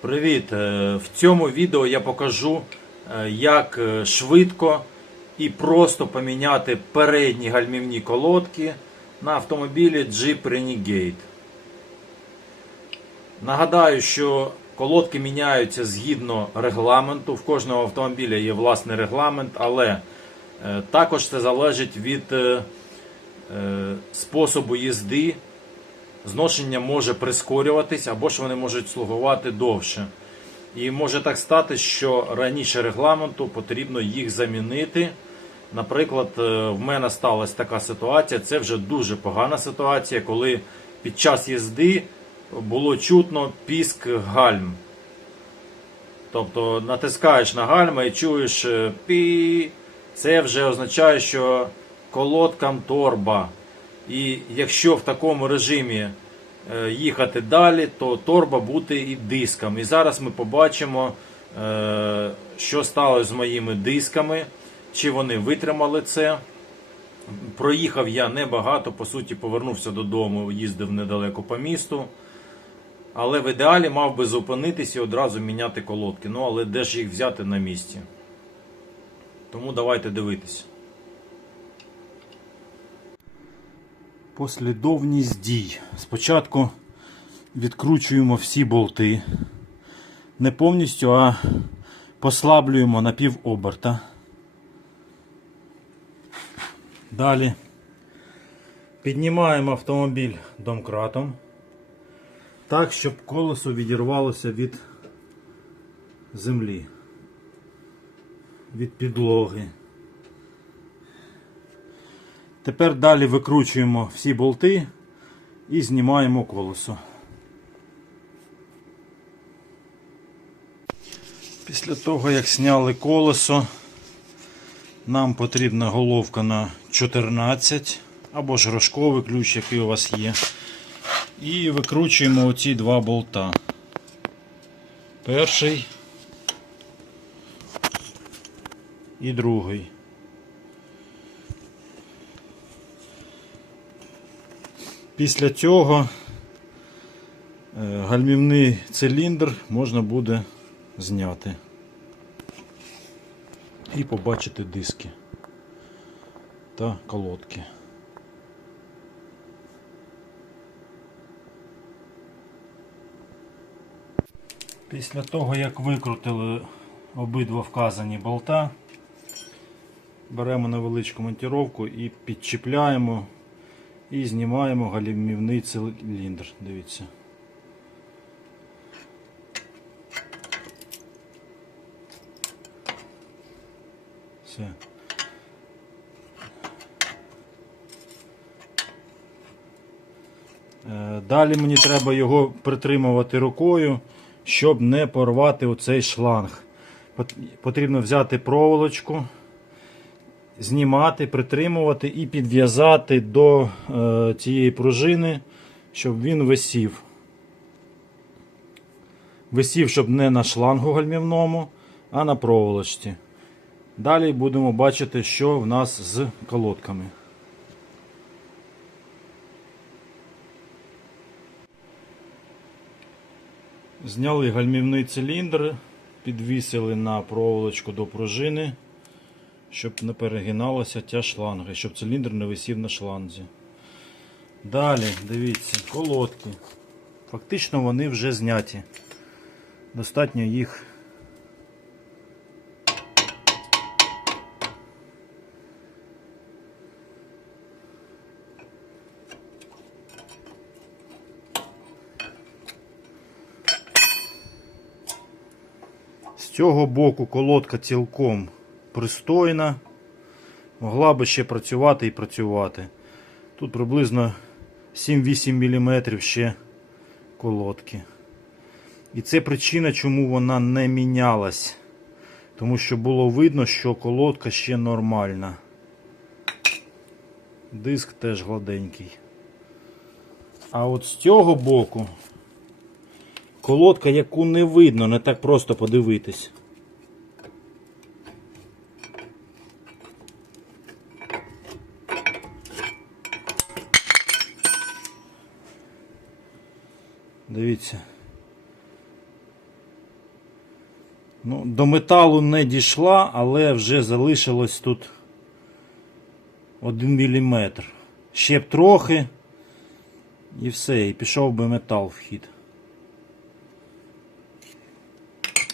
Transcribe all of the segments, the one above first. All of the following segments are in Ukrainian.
Привіт! В цьому відео я покажу, як швидко і просто поміняти передні гальмівні колодки на автомобілі Jeep Renegade. Нагадаю, що колодки міняються згідно регламенту. В кожного автомобіля є власний регламент, але також це залежить від способу їзди. Зношення може прискорюватись або ж вони можуть слугувати довше. І може так стати, що раніше регламенту потрібно їх замінити. Наприклад, в мене сталася така ситуація, це вже дуже погана ситуація, коли під час їзди було чутно піск гальм. Тобто натискаєш на гальма і чуєш пі. Це вже означає, що колодкам торба. І якщо в такому режимі їхати далі, то торба буде і дискам. І зараз ми побачимо, що сталося з моїми дисками, чи вони витримали це. Проїхав я небагато, по суті повернувся додому, їздив недалеко по місту. Але в ідеалі мав би зупинитись і одразу міняти колодки. Ну, але де ж їх взяти на місці? Тому давайте дивитися. Послідовність дій. Спочатку відкручуємо всі болти. Не повністю, а послаблюємо на півоберта. Далі піднімаємо автомобіль домкратом. Так, щоб колесо відірвалося від землі, від підлоги. Тепер далі викручуємо всі болти і знімаємо колесо. Після того, як зняли колесо, нам потрібна головка на 14 або ж рожковий ключ, який у вас є. І викручуємо оці два болта. Перший і другий. Після цього гальмівний циліндр можна буде зняти і побачити диски та колодки. Після того, як викрутили обидва вказані болта, беремо невеличку монтировку і підчіпляємо і знімаємо гальмівний циліндр. Дивіться. Все. Далі мені треба його притримувати рукою, щоб не порвати оцей шланг. Потрібно взяти проволочку, знімати, притримувати і підв'язати до цієї пружини, щоб він висів. Висів, щоб не на шлангу гальмівному, а на проволочці. Далі будемо бачити, що в нас з колодками. Зняли гальмівний циліндр, підвісили на проволочку до пружини, щоб не перегиналася ця шланга, щоб циліндр не висів на шланзі. Далі, дивіться, колодки. Фактично вони вже зняті. Достатньо їх з цього боку колодка цілком пристойна, могла би ще працювати і працювати. Тут приблизно 7-8 мм ще колодки. І це причина, чому вона не мінялась. Тому що було видно, що колодка ще нормальна. Диск теж гладенький. А от з цього боку колодка, яку не видно, не так просто подивитись. Дивіться. Ну, до металу не дійшла, але вже залишилось тут 1 мм. Ще б трохи і все, і пішов би метал в хід.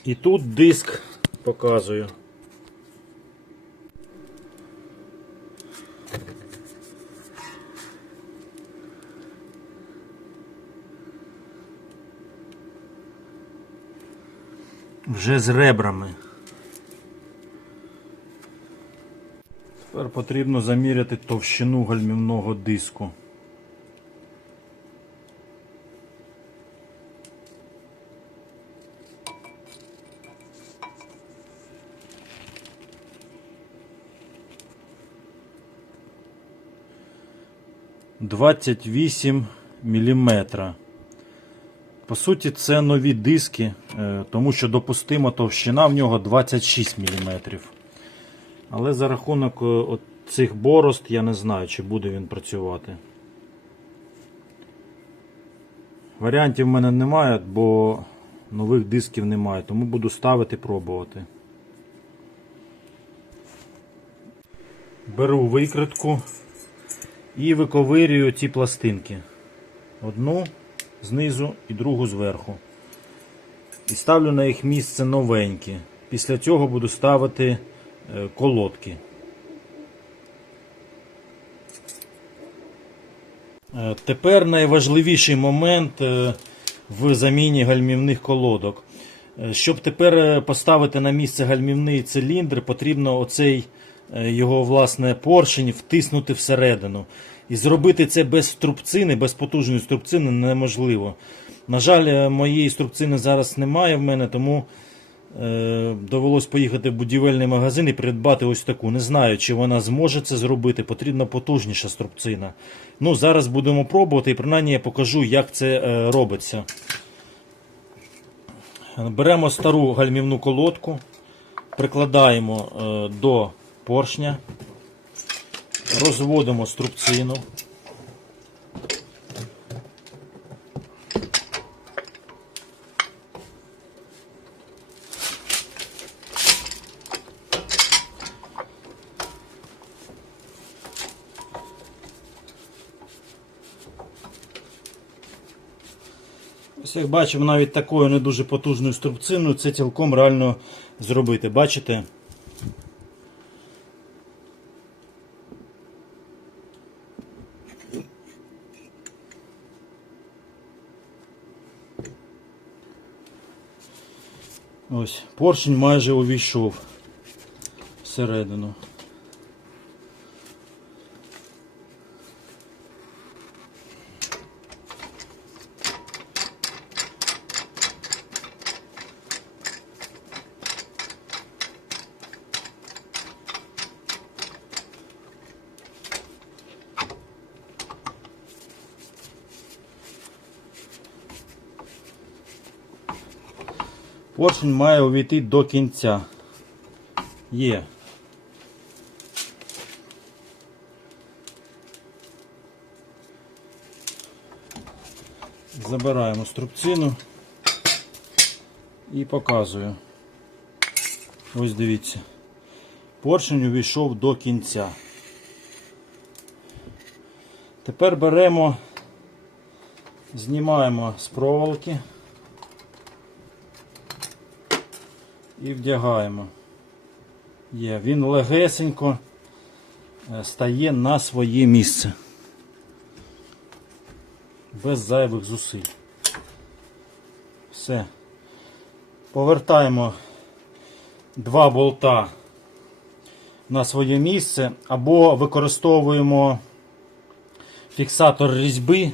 І тут диск показую. Вже з ребрами. Тепер потрібно заміряти товщину гальмівного диску. – 28 мм. По суті, це нові диски, тому що допустима товщина в нього 26 мм. Але за рахунок цих борозд я не знаю, чи буде він працювати. Варіантів в мене немає, бо нових дисків немає, тому буду ставити, пробувати. Беру викритку і виковирюю ці пластинки. Одну знизу і другу зверху. І ставлю на їх місце новенькі. Після цього буду ставити колодки. Тепер найважливіший момент в заміні гальмівних колодок. Щоб тепер поставити на місце гальмівний циліндр, потрібно оцей його, власне, поршень втиснути всередину. І зробити це без струбцини, без потужної струбцини неможливо. На жаль, моєї струбцини зараз немає в мене, тому довелось поїхати в будівельний магазин і придбати ось таку. Не знаю, чи вона зможе це зробити, потрібна потужніша струбцина. Ну, зараз будемо пробувати і принаймні я покажу, як це робиться. Беремо стару гальмівну колодку, прикладаємо до поршня, розводимо струбцину. Ось, як бачимо, навіть такою не дуже потужною струбциною це цілком реально зробити. Бачите? Ось, поршень майже увійшов всередину. Поршень має увійти до кінця. Є. Забираємо струбцину і показую. Ось дивіться. Поршень увійшов до кінця. Тепер беремо, знімаємо з проволоки і вдягаємо. Є, він легесенько стає на своє місце. Без зайвих зусиль. Все. Повертаємо два болта на своє місце або використовуємо фіксатор різьби,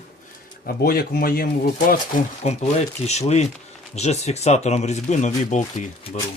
або, як в моєму випадку, в комплекті йшли вже з фіксатором різьби нові болти беру.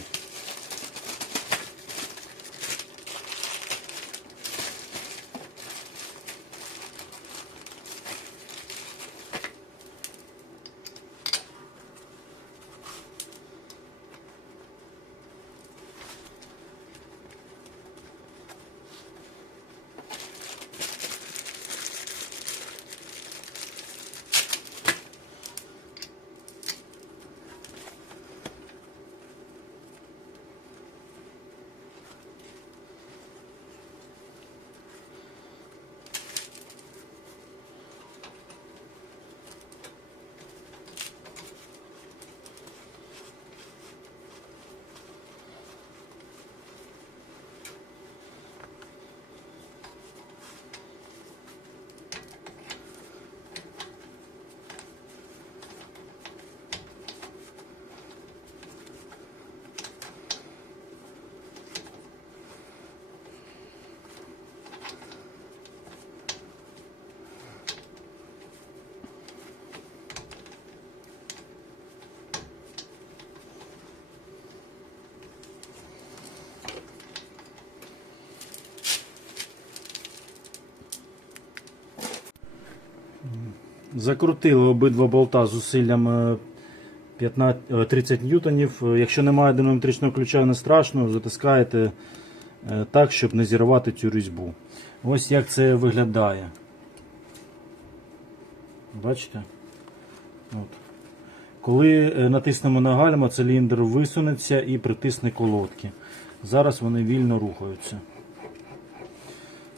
Закрутили обидва болта з зусиллям 30 ньютонів. Якщо немає динамометричного ключа, не страшно, затискаєте так, щоб не зірвати цю різьбу. Ось як це виглядає. Бачите? От. Коли натиснемо на гальма, циліндр висунеться і притисне колодки. Зараз вони вільно рухаються.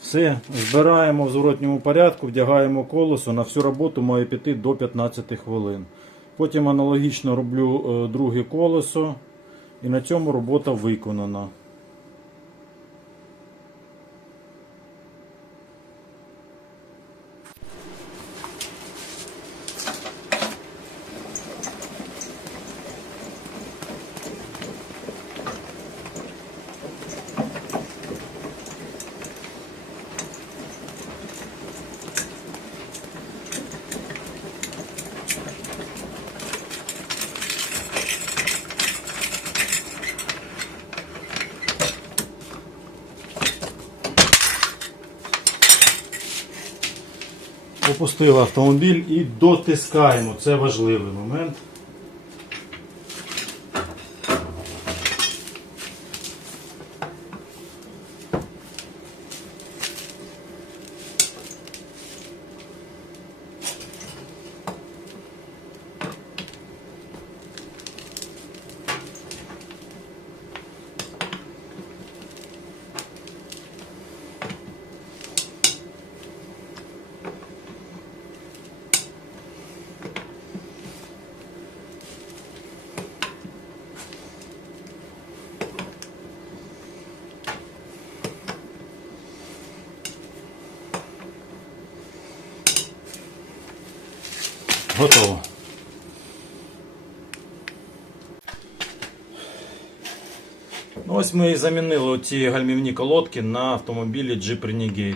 Все, збираємо в зворотньому порядку, вдягаємо колесо. На всю роботу має піти до 15 хвилин. Потім аналогічно роблю друге колесо. І на цьому робота виконана. Опустили автомобіль і дотискаємо. Це важливий момент. Готово. Ось ми і замінили ці гальмівні колодки на автомобілі Jeep Renegade.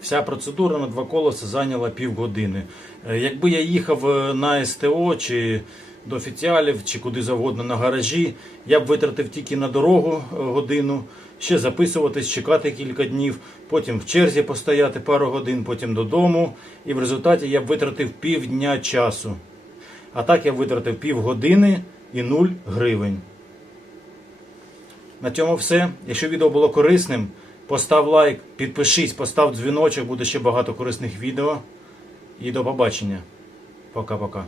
Вся процедура на два колеса зайняла півгодини. Якби я їхав на СТО чи до офіціалів, чи куди завгодно на гаражі, я б витратив тільки на дорогу годину, ще записуватись, чекати кілька днів, потім в черзі постояти пару годин, потім додому. І в результаті я б витратив півдня часу. А так я витратив півгодини і 0 гривень. На цьому все. Якщо відео було корисним, постав лайк, підпишись, постав дзвіночок, буде ще багато корисних відео. І до побачення. Пока-пока.